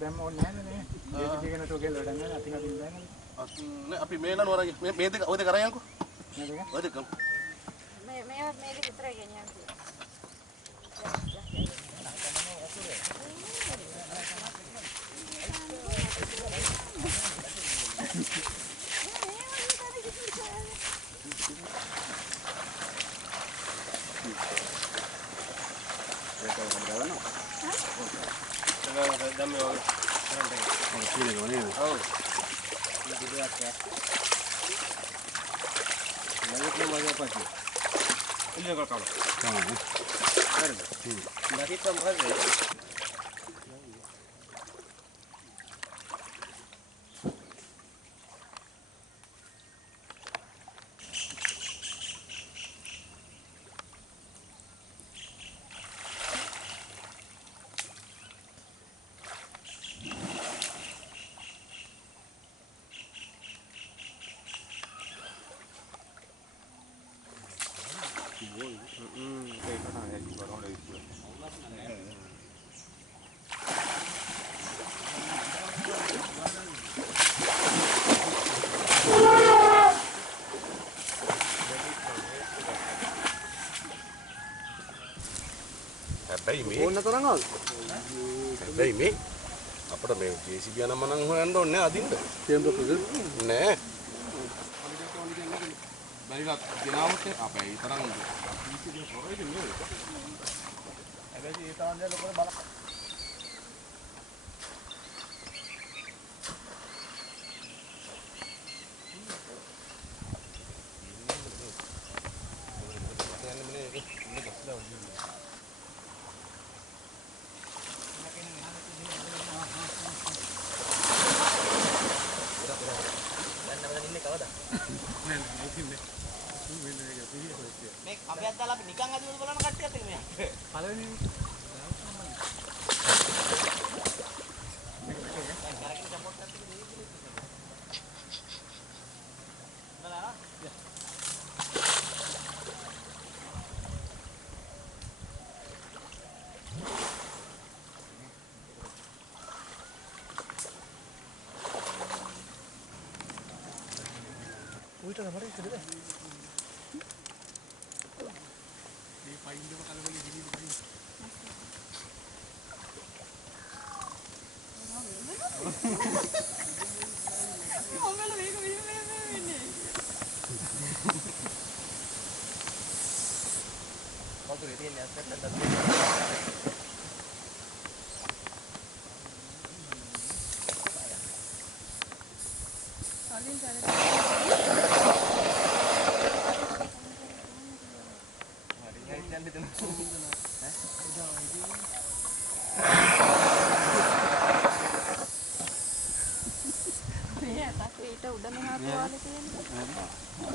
දැම්ම ඕනේ නැහැ නේ. ජේසිබි එකේ නතෝ කියලා වැඩක් නැහැ. අතින් අතින් බෑනේ. නේ අපි මේ නනුවරගේ මේ දෙක ඔය දෙක අරයන්කෝ. මේ දෙක. ඔය දෙක. මේ විතරයි ගෙනියන්නේ. ඕන්න තරංගවද? හැබැයි මේ අපිට මේ ජේසිබි යනම නම් හොයන්න ඕනේ නෑ අදින්න. නෑ. බැරිලා ගෙනාවොත් අපේ ඒ තරම් ජේසිබි හොරෙද නේ. හැබැයි ඒ තරම් දැන් ලොකර බල මේ කබයක් දාලා අපි නිකන් අදිනවද බලන්න කට්ටියත් එක මෙයා. පළවෙනි කරකින් සපෝට් එකක් දෙන්න නෑ. උවිත නමරේ ඉතින්ද? මේ පයින්දම කලබලෙ ගිහින් පයින්. මොංගල මේක වෙන්නේ. වතුරේ තියෙන ඇස්සට දත්. කලින් කරේ ඊට උඩ මෙහා තුවාලේ තියෙනවා.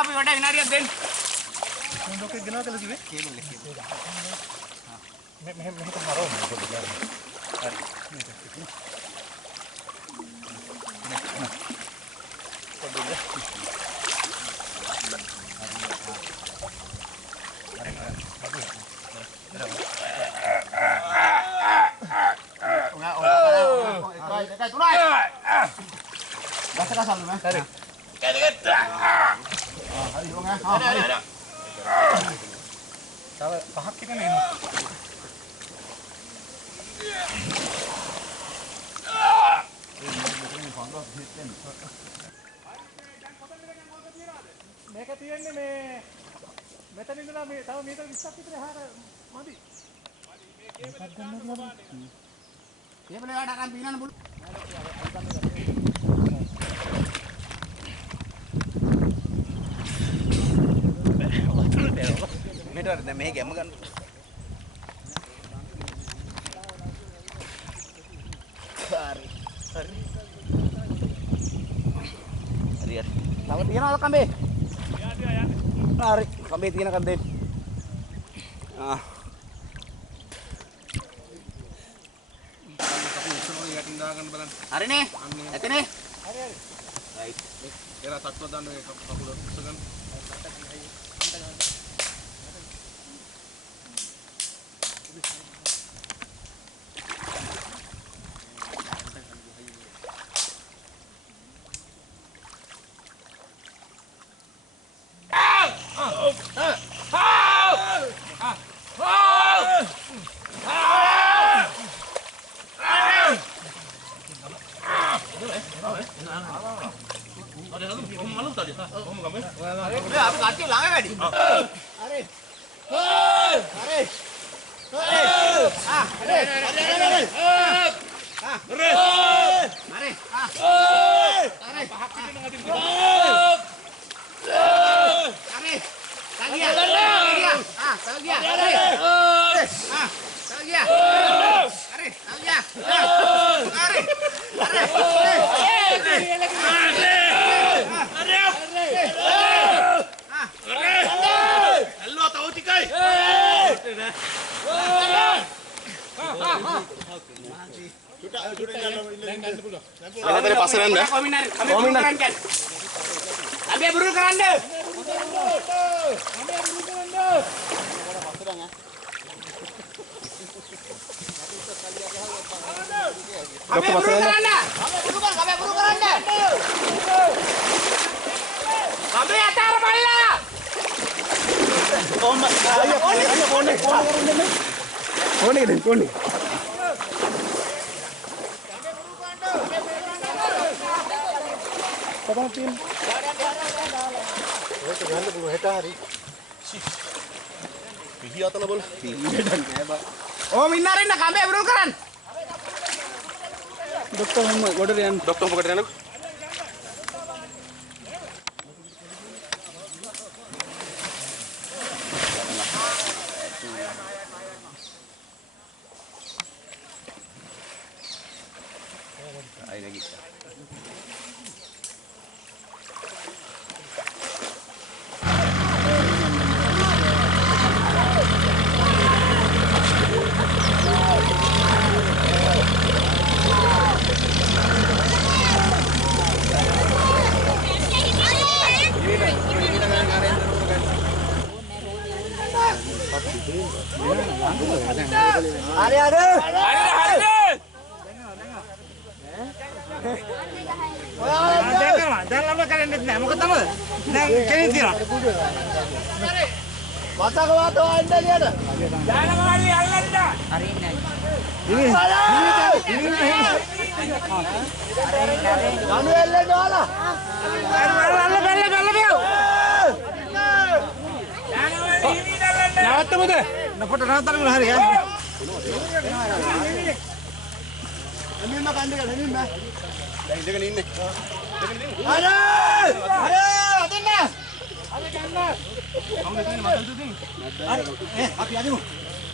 අපි වැඩ විනාඩියක් දෙන්න. මොකක්ද ගෙනවා කියලා කිව්වේ? කේබල් එක. මෙහෙම මරවන්න පොඩ්ඩක්. හරි. තව පහක් එක නේ. මේක තියෙන්නේ මේ මෙතන ඉඳලා මේ තව මීටර 20ක් විතර එහාට මදි. කේබල් එක අරන් පීනන්න පුළුවන්. මෙතන දැන් මේ ගැම ගන්න. හරි. තව තියනවද කඹේ? හරි. කඹේ තියනකන් දෙන්න. හරිනේ. ඇතනේ. හරි. රයිට්. එලා තට්ටුව දාන්න මේ කකුල උස්සගන්න. අපි කට්ටිය ළඟ වැඩි. හරි. හරි. ඕම ඉන්නරින්න කඹේ බුරුල් කරන්න. ડોક્ટર මොකද ගොඩට යන්න. ડોක්ටර් මොකටද යන්නේ?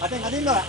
අතෙන් අදින්න ඕන.